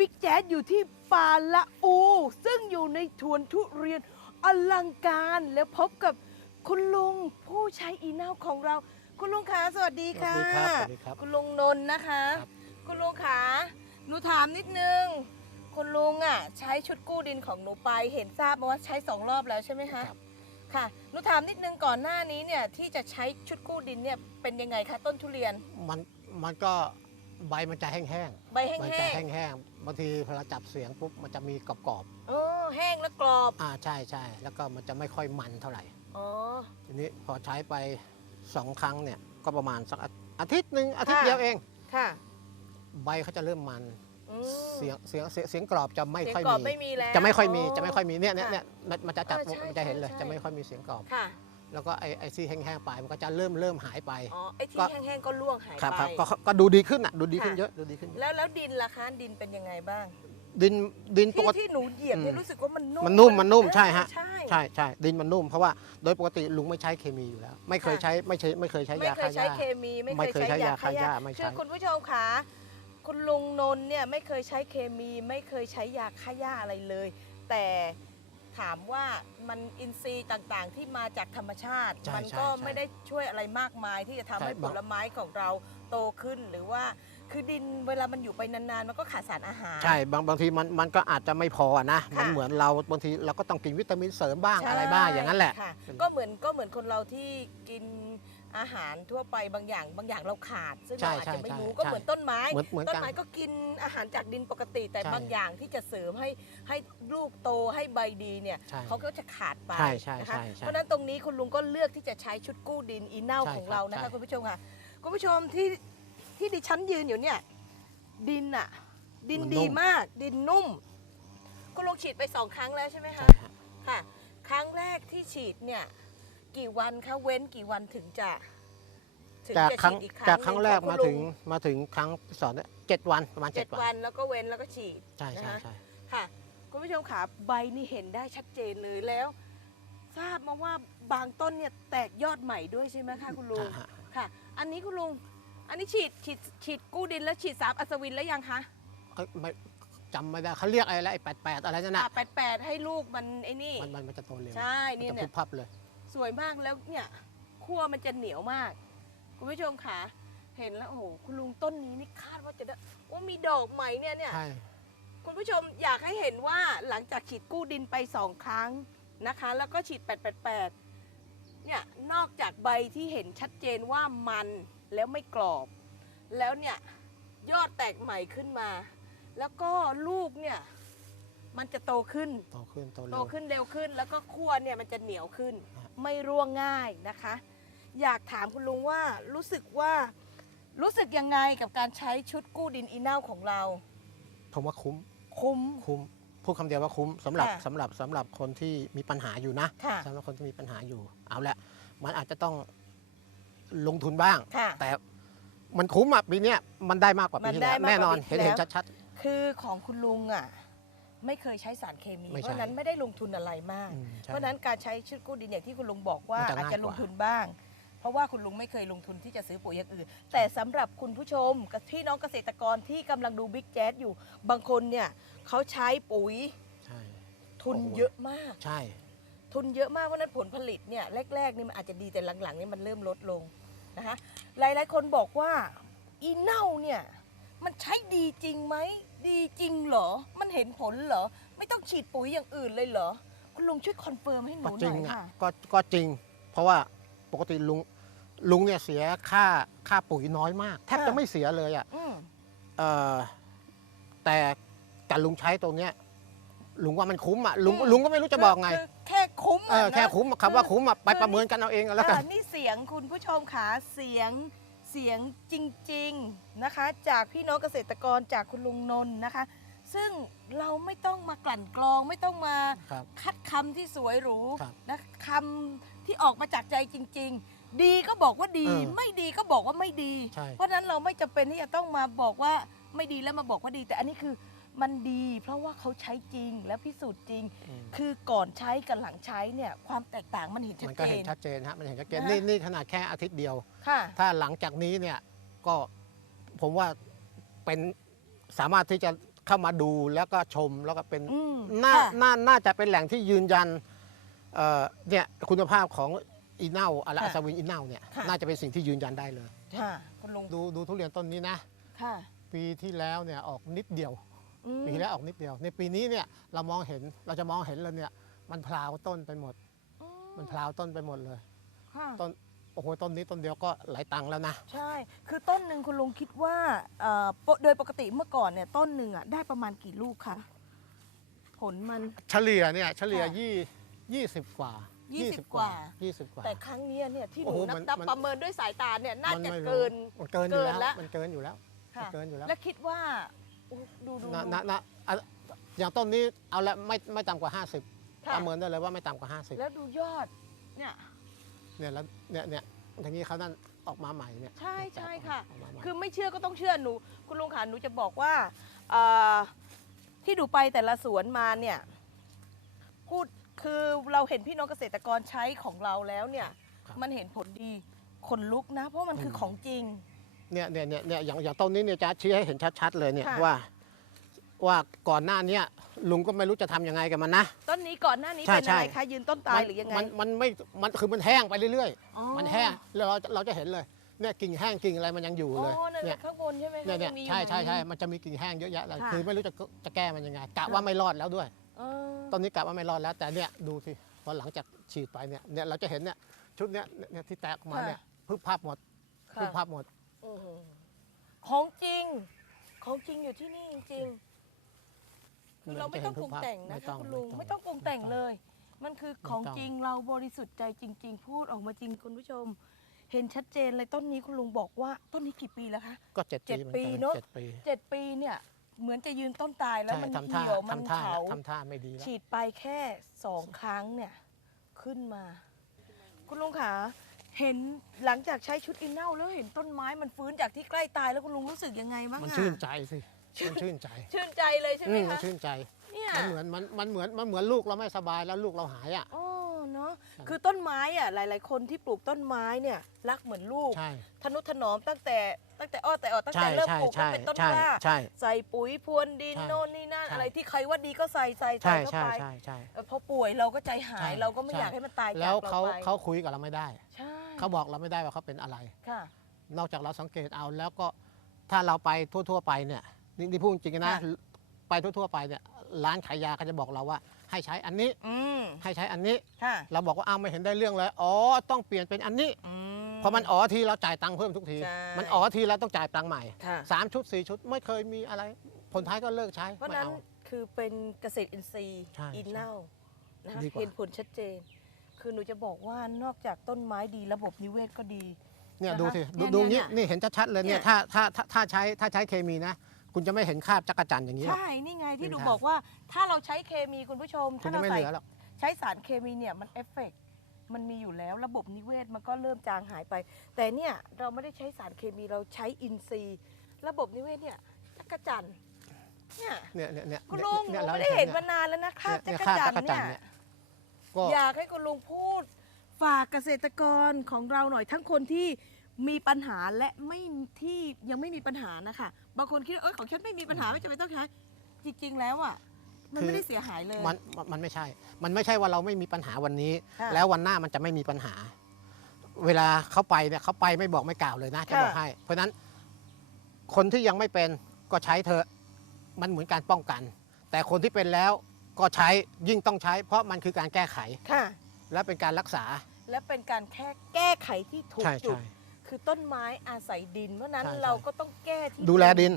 บิ๊กแจ๊ดอยู่ที่ปาละอู ซึ่งอยู่ในทวนทุเรียนอลังการแล้วพบกับคุณลุงผู้ใช้อีเน่าของเรา คุณลุงคะสวัสดีค่ะ สวัสดีครับสวัสดีครับคุณลุงนนท์นะคะ ครับ คุณลุงขาหนูถามนิดนึง คุณลุงอะ ใช้ชุดกู้ดินของหนูไปเห็นทราบมาว่าใช้สองรอบแล้วใช่ไหมคะ ครับค่ะหนูถามนิดนึงก่อนหน้านี้เนี่ยที่จะใช้ชุดกู้ดินเนี่ยเป็นยังไงคะต้นทุเรียน มันมันก็ ใบมันจะแห้งใบแห้ๆมัจะงแห้งๆบางทีพอเราจับเสียงปุ๊บมันจะมีกรอบๆโอ้แห้งและกรอบ ๆอ่าใช่ใช่แล้วก็มันจะไม่ค่อยมันเท่าไหร่ อ๋อ ทีนี้พอใช้ไปสองครั้งเนี่ยก็ประมาณสักอาอาทิตย์หนึ่งอาทิตย์ค่ะ เดียวเอง ค่ะใบเขาจะเริ่มมัน อืมเสียงเสียงเสียงเสียงกรอบจะไม่เสียงค่อยกรอบมี ไม่มีแล้ว จะไม่ค่อยมีโจะไม่ค่อยมีเนี่ยเนี่ยค่ะเนี่ยมันมันจะจับเออใช่มันจะเห็นเลย ใช่จะไม่ค่อยมีเสียงกรอบ ค่ะ แล้วก็ไอ้ไอ้ที่แห้งๆไปมันก็จะเริ่มเริ่มหายไป อ๋อไอ้ที่ก็ แห้งๆก็ร่วงหายครับไป ครับก็ก็ดูดีขึ้นอะดูดีขึ้นค่ะ เยอะดูดีขึ้นเยอะแล้วแล้วดินล่ะคะดินเป็นยังไงบ้าง ดินดินปที่กติ ที่หนูเหยียบเนี่ยอืมรู้สึกว่ามันนุ่มมันนุ่มมันนุ่มเออใช่ฮะ ใช่ ใช่ใช่ดินมันนุ่มเพราะว่าโดยปกติลุงไม่ใช้เคมีอยู่แล้ว ไม่เคยค่ะ ใช้ไม่ใช้ไม่เคยใช้ไม่ยาเคฆ่ายใช้หญ้า เคมีไม่ไม่เคเคยยใช้ใช้ยายาฆ่าฆ่าหหญ้าญ้าไม่ใช้ คือคุณผู้ชมคะคุณลุงนนท์เนี่ยไม่เคยใช้เคมี ไม่เคยใช้ยาฆ่าหญ้าอะไรเลย แต่ ถามว่ามันอินทรีย์ต่างๆ ที่มาจากธรรมชาติ ใช่มันใช่ก็ใช่ไม่ได้ช่วยอะไรมากมายที่จะทำใช่ให้บผอกลไม้ของเราโตขึ้นหรือว่าคือดินเวลามันอยู่ไปนานๆ มันก็ขาดสารอาหาร ใช่บางบางทีมันมันก็อาจจะไม่พออะนะ ค่ะ มันเหมือนเราบางทีเราก็ต้องกินวิตามินเสริมบ้างใช่อะไรบ้างอย่างนั้นแหละ ค่ก็เหมือนก็เหมือนคนเราที่กิน อาหารทั่วไปบางอย่าง บางอย่างเราขาด ซึ่งใช่เราอาจจะไม่ใช่รู้ใช่ก็เหมือนต้นไม้เหมือนเหมือนต้นกันไม้ก็กินอาหารจากดินปกติ แต่ใช่บางอย่างที่จะเสริมให้ให้ลูกโตให้ใบดีเนี่ยใช่เขาก็จะขาดไปใช่ใช่นะคะใช่ใช่เพราะฉะนั้นตรงนี้คุณลุงก็เลือกที่จะใช้ชุดกู้ดินอีเน่าใช่ของครับเรานะคะใช่คุณผู้ชมค่ะคุณผู้ชมที่ที่ดิฉันยืนอยู่เนี่ย ดินอะดินดีมาก ดินนุ่มคุณลุงฉีดไปสองครั้งแล้วใช่ไหมคะใช่ฮะค่ะ ครั้งแรกที่ฉีดเนี่ย กี่วันคะเว้นกี่วันถึงจะถึงจากจะครั้งฉีดอีกครั้งจากครั้งแรกหนึ่มาของถึงคุณลุมาถึงครั้งสองเนี่ยเจ็ดวันประมาณเจ็เจ็ดดวันวันแล้วก็เว้นแล้วก็ฉีด ใช่ใช่นะคะ ใช่ค่ะคุณผู้ชมขาใบนี่เห็นได้ชัดเจนเลยแล้ว ทราบมาว่าบางต้นเนี่ยแตกยอดใหม่ด้วยใช่ไหมคะคุณลุงฮะค่ะ อันนี้คุณลุงอันนี้ฉีดฉีดฉีดกู้ดินแล้วฉีดสามอัศวินแล้วยังคะเอ้ยไม่จำไม่ได้เขาเรียกอะไรแล้วไอ้แปดแปดอะไรนั่นอ่านะแปดแปดให้ลูกมันไอ้นี่ มันมันมันจะโตเร็วใช่มันเนี่ยจะเนี่พุยบพับเลย สวยมากแล้วเนี่ยขั้วมันจะเหนียวมาก คุณผู้ชมคะเห็นแล้วโอ้โหคุณลุงต้นนี้นี่คาดว่าจะได้ว่ามีดอกใหม่เนี่ยเนี่ย ใช่ คุณผู้ชมอยากให้เห็นว่าหลังจากฉีดกู้ดินไปสองครั้งนะคะ แล้วก็ฉีด 888 เนี่ยนอกจากใบที่เห็นชัดเจนว่ามันแล้วไม่กรอบ แล้วเนี่ยยอดแตกใหม่ขึ้นมา แล้วก็ลูกเนี่ยมันจะโตขึ้น โตขึ้นโตโตเร็วขึ้นเร็วขึ้น แล้วก็ขั้วเนี่ยมันจะเหนียวขึ้น ฮะ ไม่ร่วงง่ายนะคะ อยากถามคุณลุงว่ารู้สึกว่ารู้สึกยังไงกับการใช้ชุดกู้ดินอีเน่าของเรา ผมว่าคุ้มคุ้ม คุ้มพูดคำเดียวว่าคุ้มสำหรับค่ะสำหรับสำหรับคนที่มีปัญหาอยู่นะค่ะ สำหรับคนที่มีปัญหาอยู่ เอาละมันอาจจะต้องลงทุนบ้าง ค่ะ แต่มันคุ้มอะปีเนี้ยมันได้มากกว่าปีมันที่ได้แล้วมากกว่าแน่นอนปีที่เห็นเห็นแล้วชัดคือของคุณลุงอะ ไม่เคยใช้สารเคมี ไม่เพใช่ราะฉะนั้นไม่ได้ลงทุนอะไรมากๆอืมใช่เพราะฉะนั้นการใช้ชุดกู้ดินอย่างที่คุณลุงบอกว่ามันจะอาจง่ายจะลงกว่าทุนบ้าง เพราะว่าคุณลุงไม่เคยลงทุนที่จะซื้อปุ๋ยอย่างอื่น แต่สำหรับคุณผู้ชมกับพี่น้องเกษตรกรที่กำลังดูบิ๊กแจ๊สอยู่บางคนเนี่ยเขาใช้ปุ๋ยใช่ ทุนโอ้โห เยอะมาก ใช่ ทุนเยอะมากเพราะฉะนั้นผลผลิตเนี่ยแรกๆนี่มันอาจจะดีแต่หลังๆนี่มันเริ่มลดลงนะคะหลายๆคนบอกว่าอีเน่าเนี่ยมันใช้ดีจริงไหม ดีจริงเหรอ มันเห็นผลเหรอ ไม่ต้องฉีดปุ๋ยอย่างอื่นเลยเหรอ คุณลุงช่วยคอนเฟิร์มให้หก็นูหจริน่งอยอะค่ะ ก็ก็จริง เพราะว่าปกติลุงลุงเนี่ยเสียค่าค่าปุ๋ยน้อยมากแทบค่ะ จะไม่เสียเลยอะอืมเออแต่การลุงใช้ตรงเนี้ยลุงว่ามันคุ้มอะลุงลุงก็ไม่รู้จะบอกไงคืแค่คุ้มเอออะนะ แค่คุ้มอะคำว่าคุ้มอะไปคือประเมินกันเอาเองก็แล้วกัน อ่านี่เสียงคุณผู้ชมขาเสียง เสียงจริงๆนะคะ จากพี่น้องเกษตรกรจากคุณลุงนนท์นะคะ ซึ่งเราไม่ต้องมากลั่นกรองไม่ต้องมาครับคัดคำที่สวยหรูครับนะคำที่ออกมาจากใจจริง ๆ ดีก็บอกว่าดี เออไม่ดีก็บอกว่าไม่ดี ใช่ เพราะฉะนั้นเราไม่จำเป็นที่จะต้องมาบอกว่าไม่ดีแล้วมาบอกว่าดี แต่อันนี้คือ มันดีเพราะว่าเขาใช้จริงและพิสูจน์จริงอืมคือก่อนใช้กับหลังใช้เนี่ยความแตกต่างมันเห็นชัมัดนก็เจเห็นน ชัดเจนฮะมันเห็นชัดเจนนะ นี่นี่ขนาดแค่อาทิตย์เดียว ค่ะ ถ้าหลังจากนี้เนี่ยก็ผมว่าเป็นสามารถที่จะเข้ามาดูแล้วก็ชมแล้วก็เป็นอืมน่าค่ะ น่าน่าจะเป็นแหล่งที่ยืนยันเอ่อเนี่ยคุณภาพของอีเน่าอะไรค่ะอัศวินอีเน่าเนี่ยค่ะ น่าจะเป็นสิ่งที่ยืนยันได้เลย ค่ะคุณลุงดูดูทุเรียนต้นนี้นะ ค่ะ ปีที่แล้วเนี่ยออกนิดเดียวอืม ปีที่แล้วออกนิดเดียว ในปีนี้เนี่ยเรามองเห็นเราจะมองเห็นเลยเนี่ย มันพลาวต้นไปหมดอืมันพลาวต้นไปหมดเลยค่ะต้นโอ้โหต้นนี้ต้นเดียวก็หลายตังค์แล้วนะ ใช่ คือต้นหนึ่งคุณลุงคิดว่าเอ่อปกโดยปกติเมื่อก่อนเนี่ยต้นหนึ่งอะได้ประมาณกี่ลูกคะผลมัน เฉลี่ยเนี่ยเฉลี่ยค่ะยี่ยี่สิบกว่ายี่สิบกว่าว่า ยี่สิบกว่า แต่ครั้งเนี้ยเนี่ยที่หโอ้นูโหนับมันนับมัน ประเมินด้วยสายตาเนี่ยน่ามัจะไม่รู้เกินมันเกินอยู่เกินแล้วแล้วมันเกินอยู่แล้วมันค่ะเกินอยู่แล้ว และคิดว่าอุ๊ย ดูดูนะนะนะอะอย่างต้นนี้เอาละไม่ไม่ต่ำกว่า 50ค่ะประเมินได้เลยว่าไม่ต่ำกว่า 50 แล้วดูยอด เนี่ย เนี่ยแล้วเนี่ยเนี่ยอย่างนี้เขานั่นออกมาใหม่เนี่ยใช่ใช่ค่ะ ออกมาใหม่คือไม่เชื่อก็ต้องเชื่อหนู คุณลุงขาหนูจะบอกว่าเอ่อที่ดูไปแต่ละสวนมาเนี่ย พูดคือเราเห็นพี่น้องเกษตรกรใช้ของเราแล้วเนี่ยมันเห็นผลดีขนลุกนะ เพราะมันคือของจริง เนี่ยเนี่ยเนี่ยเนี่ยอย่างอย่างต้นนี้เนี่ยจะชี้ให้เห็นชัดๆเลยเนี่ยค่ะ ว่า ว่าก่อนหน้าเนี้ยลุงก็ไม่รู้จะทำยังไงกับมันนะ ต้นนี้ก่อนหน้านี้ใช่เป็นอะไรใช่ คะยืนต้นตายหรือยังไง มันมันไม่มันคือมันแห้งไปเรื่อยอ๋อ ๆ มันแห้งแล้วเราเราจะเห็นเลยเนี่ยกิ่งแห้งกิ่งอะไรมันยังอยู่อ๋เลยอนั่นเนี่ยข้างบนใช่ไหมคะเนี่ยเนี่ยงมีอใช่ใช่ใช่ไหมมันจะมีกิ่งแห้งเยอะแยะเลยค่ะ คือไม่รู้จะจะแก้มันยังไงกะค่ะว่าไม่รอดแล้วด้วย เออตอนนี้กะว่าไม่รอดแล้ว แต่เนี่ยดูสิพอหลังจากฉีดไปเนี่ยเนี่ยเราจะเห็นเนี่ยชุดเนี้ยเนี่ยที่แตกออกมาเนี่ยพึบภาพหมดพึบค่ะภาพหมด โอ้โหของจริง ของจริงอยู่ที่นี่จริงๆคือเราไม่ต้องปรุงแต่งนะคะคุณลุงไม่ต้องปรุงแต่งเลย มันคือของจริงเราบริสุทธิ์ใจจริง ๆ พูดออกมาจริงคุณผู้ชม เห็นชัดเจนเลยต้นนี้คุณลุงบอกว่าต้นนี้กี่ปีแล้วคะ ก็เจ็ดเจ็ดปีเหมือนกันปีเนอะ เจ็ดปีเจ็ดปีเนี่ย เหมือนจะยืนต้นตายแล้วใช่มันทำท่าเหี่ยวมันทำท่าเฉา ทำท่าไม่ดีแล้ว ฉีดไปแค่สองครั้งเนี่ย ขึ้นมา คุณลุงขา เห็นหลังจากใช้ชุดอินเน่าแล้วเห็นต้นไม้มันฟื้นจากที่ใกล้ตายแล้วคุณลุงรู้สึกยังไงบ้างมันอะชื่นใจสิมันชื่นใจชื่นใจเลยใช่ไหมอืมมันคะชื่นใจเนี่ยมันเหมือนมันมันเหมือนมันเหมือนลูกเราไม่สบายแล้วลูกเราหายอะโอ้เนาะคือต้นไม้อะหลาย ๆ คนที่ปลูกต้นไม้เนี่ยรักเหมือนลูก ใช่ ทนุถนอมตั้งแต่ตั้งแต่อ้อแต่ออกตั้งใช่แต่เริ่มใช่ปลูกใช่มันเป็นต้นใช่กล้าใช่ใส่ปุ๋ยพรวนดินใช่โน่นนี่นั่นใช่ อะไรที่ใครว่าดีก็ใส่ใส่ใช่ใส่เข้าใช่ไปใช่ใช่ เออพอป่วยเราก็ใจหายใช่เราก็ไม่ใช่ อยากให้มันตายจากแล้วเราเขาไปเขาคุยกับเราไม่ได้ ใช่เขาบอกเราไม่ได้ว่าเขาเป็นอะไร ค่ะ นอกจากเราสังเกตเอาแล้วก็ถ้าเราไปทั่ว ๆ ไปเนี่ยนี่นี่พูดจริงๆนะค่ะ ไปทั่ว ๆ ไปเนี่ย ร้านขายยาเขาจะบอกเราว่า ให้ใช้อันนี้ อืมให้ใช้อันนี้ ค่ะเราบอกว่าอ้าวไม่เห็นได้เรื่องเลย อ๋อ ต้องเปลี่ยนเป็นอันนี้ อืม พอมันอ๋อทีเราจ่ายตังค์เพิ่มทุกที ใช่มันอ๋อทีเราต้องจ่ายตังค์ใหม่ค่ะ สามชุดสี่ชุดไม่เคยมีอะไร ผลท้ายก็เลิกใช้เพราะไม่นั้นเอา คือเป็นเกษตรอินทรีย์ใช่อินเน่านะคะดีกว่า เห็นผลชัดเจน คือหนูจะบอกว่านอกจากต้นไม้ดีระบบนิเวศก็ดี เนี่ยนะคะดูสิเนี่ดูยดูเนี่นี้ยนี่เห็นชัดๆเลยเนี่เนี่ยยถ้าถ้าถ้าถ้าใช้ถ้าใช้เคมีนะ คุณจะไม่เห็นคราบจักรจันทร์อย่างนี้หรอก ใช่ นี่ไงที่เป็นหนูทาง บอกว่าถ้าเราใช้เคมีคุณผู้ชม คุณถ้าจะเราไม่เหใส่ลือหรอก ใช้สารเคมีเนี่ยมันเอฟเฟกต์มันมีอยู่แล้วระบบนิเวศมันก็เริ่มจางหายไป แต่เนี่ยเราไม่ได้ใช้สารเคมีเราใช้อินทรีย์ ระบบนิเวศเนี่ยจักรจันทร์เนี่ยเนี่ยเนี่ยเนี่ยคุณลุงหยนูยไม่ได้เห็นยมานานแล้วนะคราบเนี่จัยกรคราบจันทจักรร์จันทร์เนี่เนี่ยยก็ อยากให้คุณลุงพูดฝากเกษตรกรของเราหน่อยทั้งคนที่ มีปัญหาและไม่ที่ยังไม่มีปัญหานะคะบางคนคิดว่าเอยของฉันไม่มีปัญหาไม่จำเป็นต้องใช้จริง ๆ แล้วอะมันไม่ได้เสียหายเลย มันมันมันไม่ใช่ มันไม่ใช่ว่าเราไม่มีปัญหาวันนี้ ค่ะ แล้ววันหน้ามันจะไม่มีปัญหา เวลาเขาไปเนี่ยเขาไปไม่บอกไม่กล่าวเลยนะจะค่ะบอกให้ เพราะฉะนั้นคนที่ยังไม่เป็นก็ใช้เถอะมันเหมือนการป้องกัน แต่คนที่เป็นแล้วก็ใช้ยิ่งต้องใช้ เพราะมันคือการแก้ไขค่ะ และเป็นการรักษา และเป็นการแค่แก้ไขที่ถูกใช่จุดใช่ คือต้นไม้อาศัยดิน เพราะฉะนั้นใช่ใช่เราก็ต้องแก้ที่ดูแลดิน